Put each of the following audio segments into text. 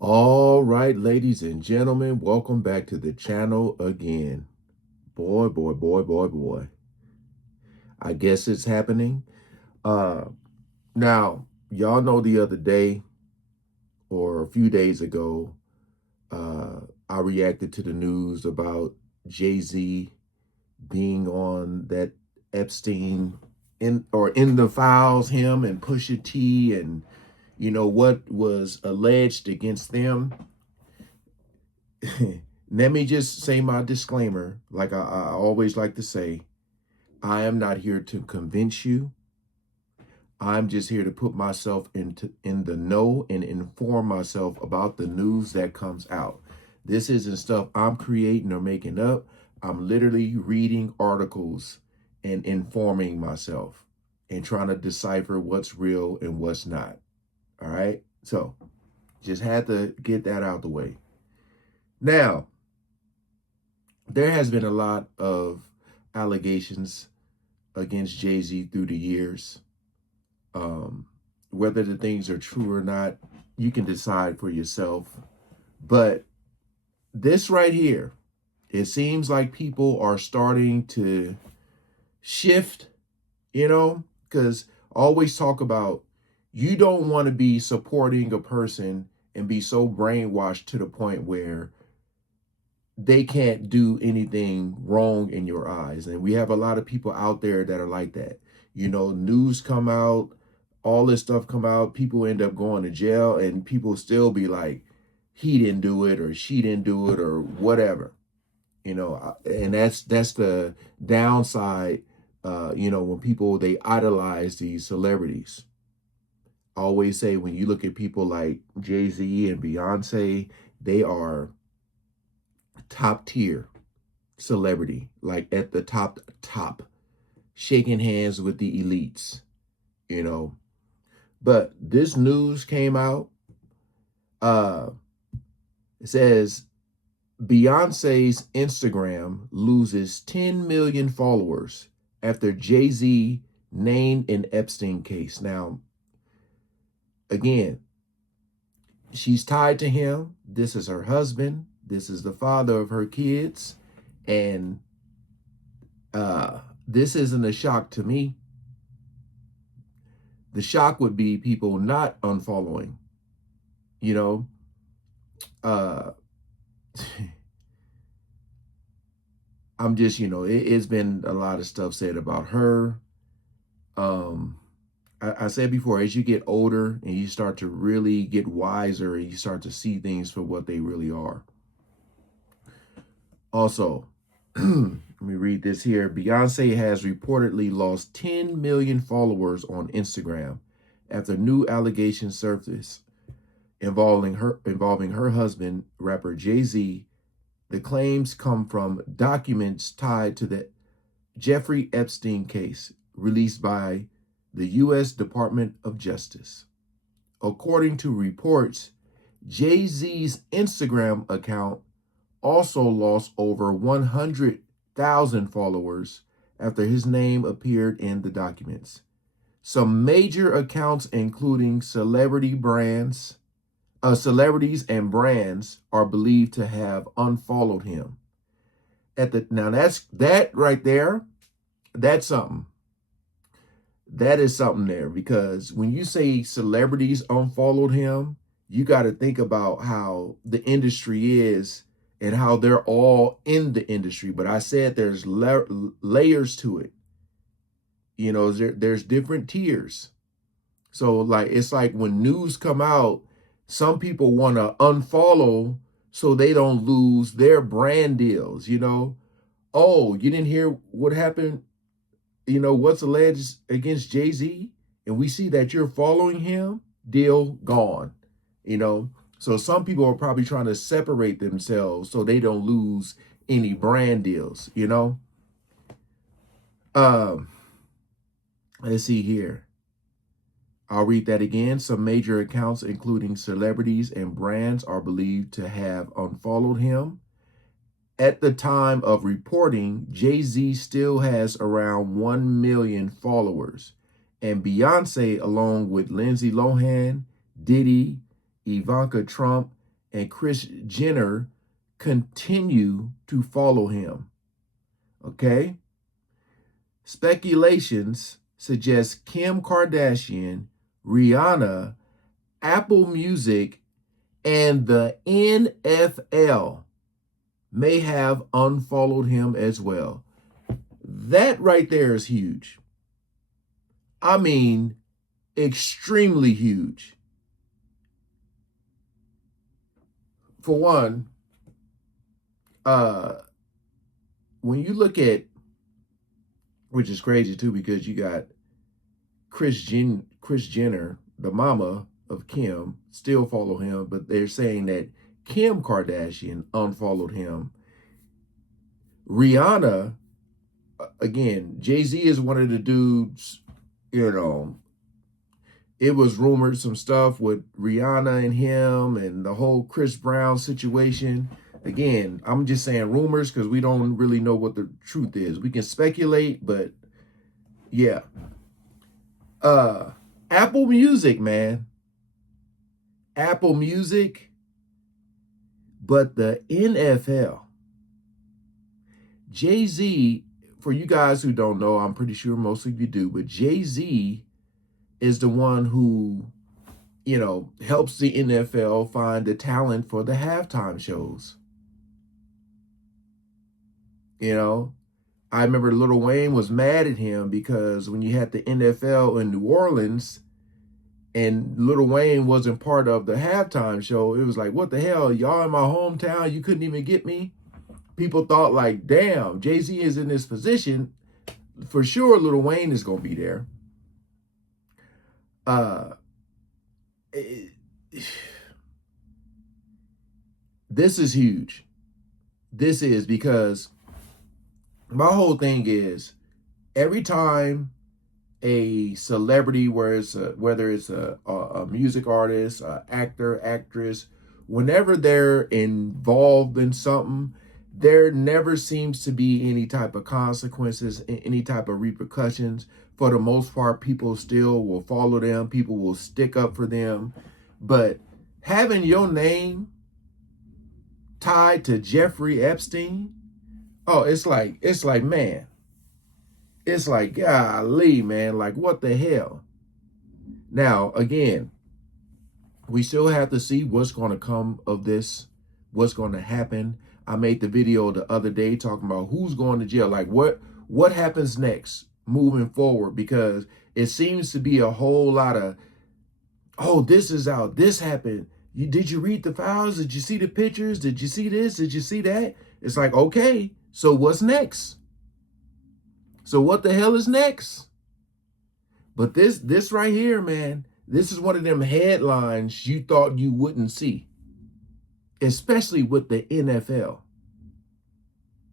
All right, ladies and gentlemen, welcome back to the channel again. Boy, boy, boy, boy, boy. I guess it's happening. Uh Now, y'all know the other day or a few days ago, uh I reacted to the news about Jay-Z being on that Epstein in the files, him and Pusha T, and what was alleged against them. Let me just say my disclaimer, like I always like to say, I am not here to convince you. I'm just here to put myself in the know and inform myself about the news that comes out. This isn't stuff I'm creating or making up. I'm literally reading articles and informing myself and trying to decipher what's real and what's not. All right? So, just had to get that out the way. Now, there has been a lot of allegations against Jay-Z through the years. Um, Whether the things are true or not, you can decide for yourself. But this right here, it seems like people are starting to shift, because always talk about you don't want to be supporting a person and be so brainwashed to the point where they can't do anything wrong in your eyes. And we have a lot of people out there that are like that. News come out, all this stuff come out, people end up going to jail, and people still be like, he didn't do it or she didn't do it or whatever. And that's the downside. When people, they idolize these celebrities. I always say, when you look at people like Jay-Z and Beyonce, they are top tier celebrity, like at the top, shaking hands with the elites, you know. But this news came out. Uh it says Beyonce's Instagram loses 10 million followers after Jay-Z named an Epstein case. Now, again, she's tied to him. This is her husband. This is the father of her kids. And this isn't a shock to me. The shock would be people not unfollowing, you know. Uh I'm just, it's been a lot of stuff said about her. Um I said before, as you get older and you start to really get wiser and you start to see things for what they really are. Also, let me read this here. Beyonce has reportedly lost 10 million followers on Instagram after new allegations surfaced involving her husband, rapper Jay-Z. The claims come from documents tied to the Jeffrey Epstein case released by the U.S. Department of Justice. According to reports, Jay-Z's Instagram account also lost over 100,000 followers after his name appeared in the documents. Some major accounts, including celebrities and brands, are believed to have unfollowed him. Now that right there, that's something. That is something there, because when you say celebrities unfollowed him, you got to think about how the industry is and how they're all in the industry. But I said there's layers to it. There's different tiers. So like, it's like when news come out, some people want to unfollow so they don't lose their brand deals. Oh, you didn't hear what happened, what's alleged against Jay-Z, and we see that you're following him, deal gone. So some people are probably trying to separate themselves so they don't lose any brand deals. Um, let's see here. I'll read that again. Some major accounts, including celebrities and brands, are believed to have unfollowed him. At the time of reporting, Jay-Z still has around 1 million followers, and Beyonce, along with Lindsay Lohan, Diddy, Ivanka Trump, and Kris Jenner continue to follow him. Okay? Speculations suggest Kim Kardashian, Rihanna, Apple Music, and the NFL may have unfollowed him as well. That right there is huge. I mean, extremely huge. For one, when you look at, which is crazy too, because you got Kris Jenner, the mama of Kim, still follow him, but they're saying that Kim Kardashian unfollowed him. Rihanna, again, Jay-Z is one of the dudes, it was rumored some stuff with Rihanna and him and the whole Chris Brown situation. Again, I'm just saying rumors because we don't really know what the truth is. We can speculate, but yeah. Apple Music, man. Apple Music, but the NFL. Jay-Z, for you guys who don't know, I'm pretty sure most of you do, but Jay-Z is the one who, helps the NFL find the talent for the halftime shows. I remember Lil Wayne was mad at him because when you had the NFL in New Orleans and Lil Wayne wasn't part of the halftime show, it was like, what the hell? Y'all in my hometown, you couldn't even get me? People thought like, damn, Jay-Z is in this position. For sure, Lil Wayne is going to be there. This is huge. This is because my whole thing is every time a celebrity, whether it's a music artist, actor, actress, whenever they're involved in something, there never seems to be any type of consequences, any type of repercussions. For the most part, people still will follow them. People will stick up for them. But having your name tied to Jeffrey Epstein, oh, it's like, man, it's like, golly, man, like what the hell? Now, again, we still have to see what's going to come of this, what's going to happen. I made the video the other day talking about who's going to jail, like what happens next moving forward, because it seems to be a whole lot of, oh, this is out, this happened. Did you read the files? Did you see the pictures? Did you see this? Did you see that? It's like, okay, so what's next? So what the hell is next? But this right here, man, this is one of them headlines you thought you wouldn't see, especially with the NFL.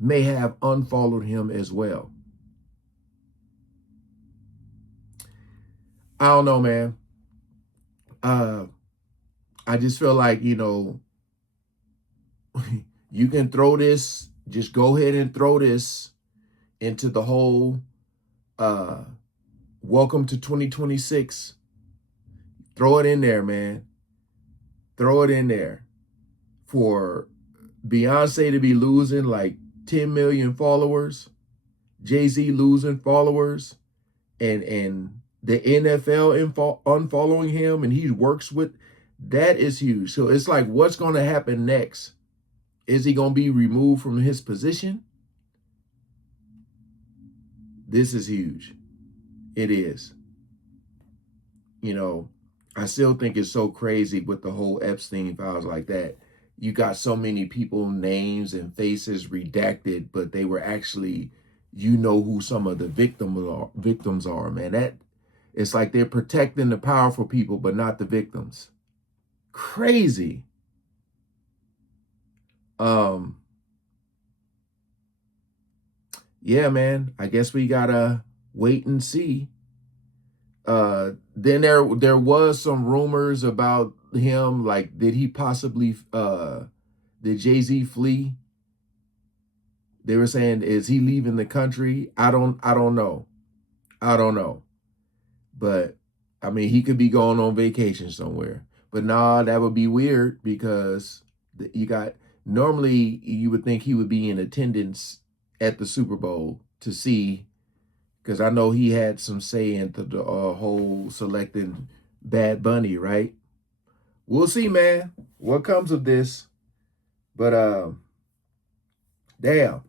May have unfollowed him as well. I don't know, man. I just feel like, you can throw this, just go ahead and throw this into the whole welcome to 2026. Throw it in there, man. Throw it in there. For Beyoncé to be losing like 10 million followers, Jay-Z losing followers, and the NFL unfollowing him, and he works with, that is huge. So it's like, what's going to happen next? Is he going to be removed from his position? This is huge. It is. I still think it's so crazy with the whole Epstein files like that. You got so many people, names and faces redacted, but they were actually, who some of the victims are, man. That it's like they're protecting the powerful people, but not the victims. Crazy. Yeah, man. I guess we gotta wait and see. Then there was some rumors about him, like, did he possibly did Jay-Z flee? They were saying, is he leaving the country? I don't know. I don't know. But I mean, he could be going on vacation somewhere. But nah, that would be weird because you got, normally you would think he would be in attendance at the Super Bowl to see, because I know he had some say into the whole selecting Bad Bunny, right? We'll see, man, what comes of this. But damn.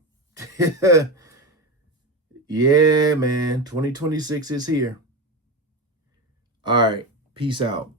Yeah, man, 2026 is here. All right, peace out.